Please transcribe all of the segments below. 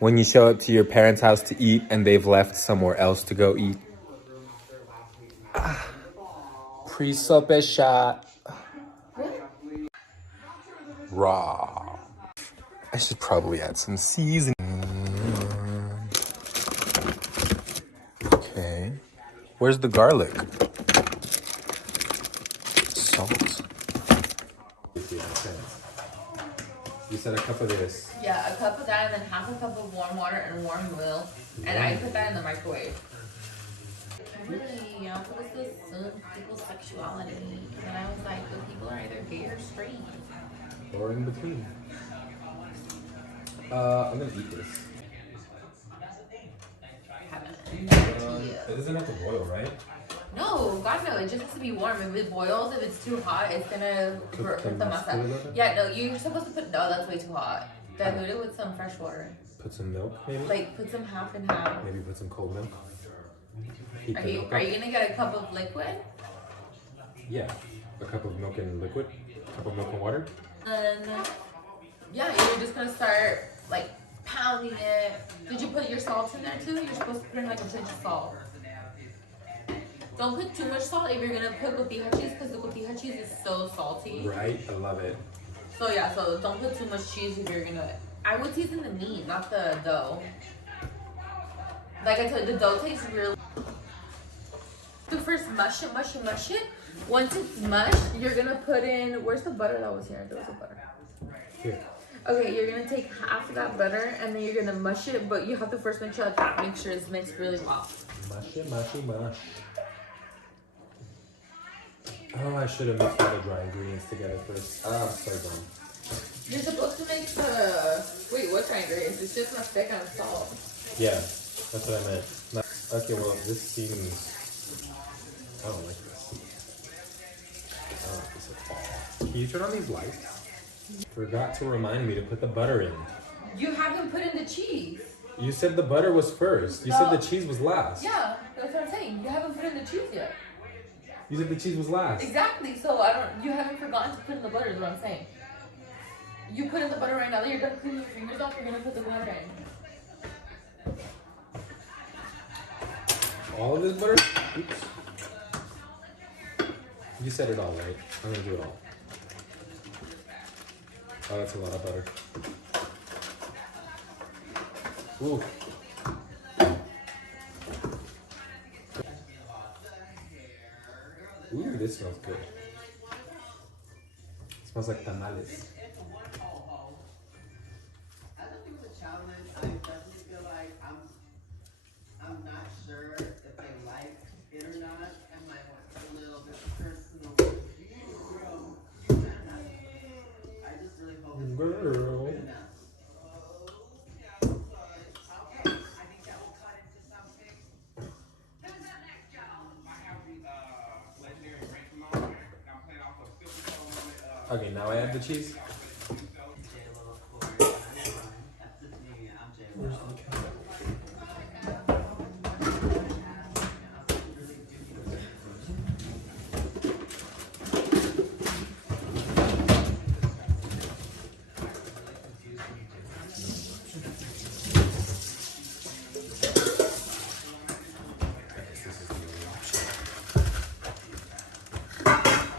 When you show up to your parents' house to eat and they've left somewhere else to go eat. Pre-sope shot. Raw. I should probably add some seasoning. Okay. Where's the garlic? Salt. You said a cup of this. Yeah, a cup of that and then half a cup of warm water and warm milk. And I put that in the microwave. Really, you're not supposed to assume people's sexuality. And I was like, the people are either gay or straight. Or in between. I'm gonna eat this. It doesn't have to boil, right? No, God no, it just has to be warm. If it boils, if it's too hot, it's gonna hurt the masa. Yeah, no, you're supposed to put, no, that's way too hot. Dilute it with some fresh water. Put some milk, maybe? Like, put some half and half. Maybe put some cold milk. Are you gonna get a cup of liquid? Yeah, a cup of milk and liquid. A cup of milk and water. And yeah, you're just gonna start like pounding it. Did you put your salt in there too? You're supposed to put in like a pinch of salt. Don't put too much salt if you're gonna put cotija cheese because the cotija cheese is so salty. Right, I love it. So yeah, so don't put too much cheese if you're gonna. I would season the meat, not the dough. Like I told you, the dough tastes really. To first mush it. Once it's mushed, you're gonna put in. Where's the butter that was here? There was a butter. Here. Okay, you're gonna take half of that butter and then you're gonna mush it, but you have to first make sure that mixture is mixed really well. Mush it. Oh, I should have mixed all the dry ingredients together first. Ah, so dumb. You're supposed to mix the. Wait, what kind of ingredients? It's just mastica and salt. Yeah, that's what I meant. Okay, well, this seems. I don't like this. I don't like this at all. Can you turn on these lights? Forgot to remind me to put the butter in. You haven't put in the cheese. You said the butter was first. You said the cheese was last. Yeah, that's what I'm saying. You haven't put in the cheese yet. You said the cheese was last. Exactly. So you haven't forgotten to put in the butter. Is what I'm saying. You put in the butter right now that you're done cleaning your fingers off. You're gonna put the butter in. All of this butter? Oops. You said it all, right? I'm gonna do it all. Oh, that's a lot of butter. Ooh. Ooh, this smells good. It smells like tamales. I don't think it's a challenge. I definitely feel like I'm not sure if they like it or not. And my a little bit personal. I just really hope it's good enough. Okay, now I add the cheese.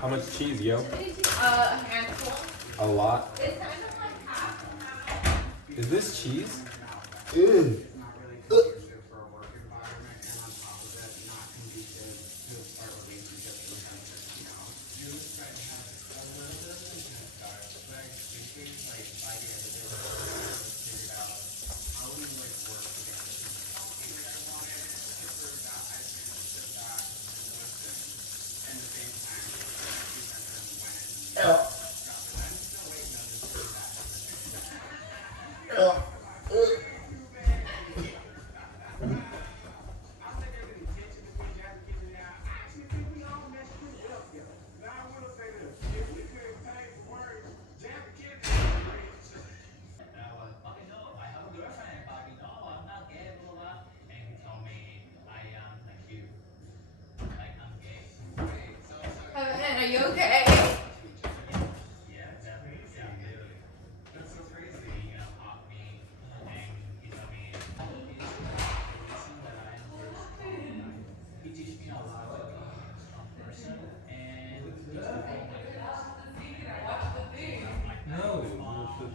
How much cheese, yo? A handful. A lot. It's kind of like half. Is this cheese? Ew. Are you okay?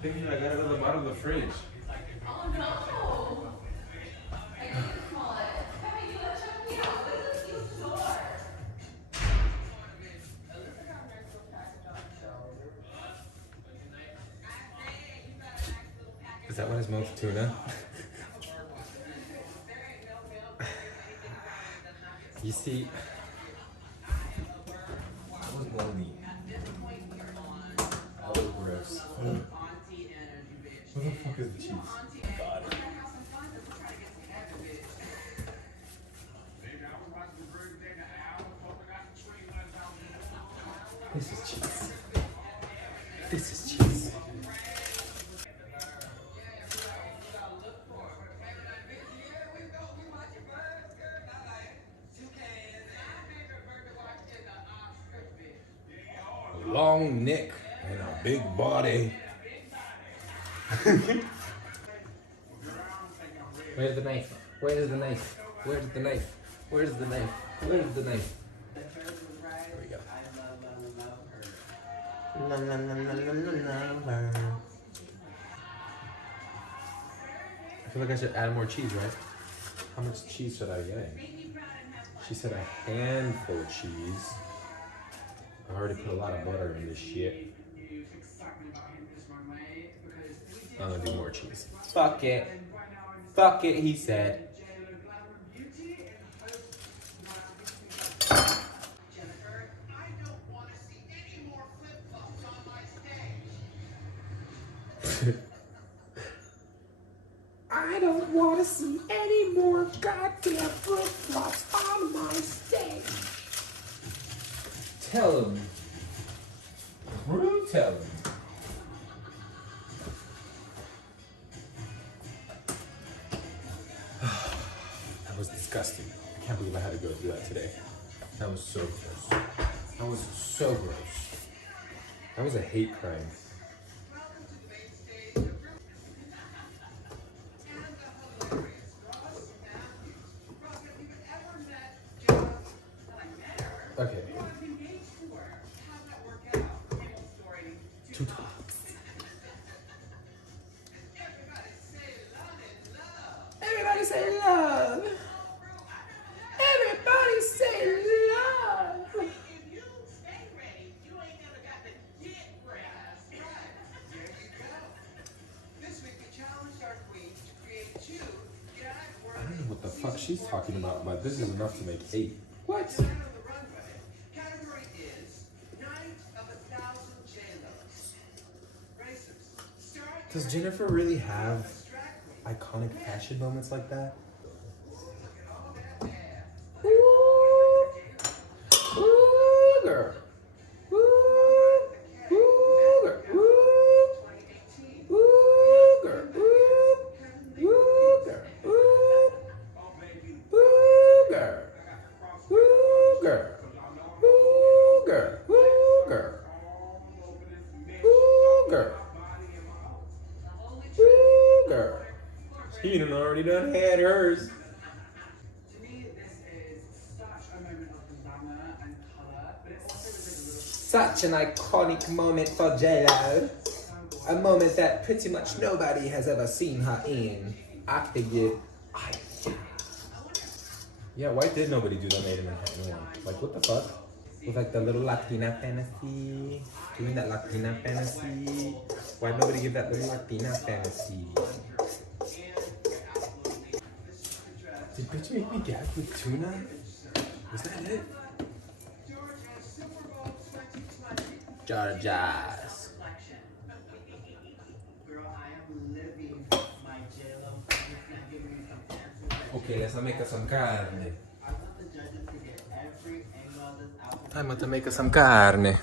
thinking I got it at the bottom of the fridge. Oh no! I didn't smell it. Hey, you gotta check me out. This is a huge door. Is that what is smoked tuna? You see, that was moldy. That was gross. Where the fuck is the cheese? God. This is cheese. This is cheese. A long neck and a big body. Where's the knife? Where's the knife? Where's the knife? Where's the knife? Where's the knife? There we go. La la la la la la la. I feel like I should add more cheese, right? How much cheese should I get? She said a handful of cheese. I already put a lot of butter in this shit. I'm gonna do more cheese. Fuck it. Fuck it, he said. I don't want to see any more goddamn flip-flops on my stage. Tell him. Brew, tell him. That was disgusting. I can't believe I had to go through that today. That was so gross. That was so gross. That was a hate crime. Okay. Two tops. Everybody say love. Everybody say love. I don't know what the fuck she's talking about, but this is enough to make 8. What? Does Jennifer really have iconic fashion moments like that? Ooh, ooh, girl. Ooh, ooh, girl. Ooh, ooh, girl. Ooh, ooh, girl. Ooh, ooh, girl. Ooh, girl. Ooh, girl. Ooh, girl. Ooh, girl. Ooh, girl. She done already done had hers. To me, this is such a moment of glamour and color, but it also is Such an iconic moment for J-Lo. A moment that pretty much nobody has ever seen her in. I figured, yeah, why did nobody do the Made in Manhattan one? Like, what the fuck? With like the little Latina fantasy. Doing that Latina fantasy. Why'd nobody give that little Latina fantasy? Did bitch make me gag with tuna? Was that it? Georgia's. Girl, I am living my J-Lo. Now give me some answers. Okay, let's make us some carne. I want the judges to get every angle of this outfit. Time to make us some carne.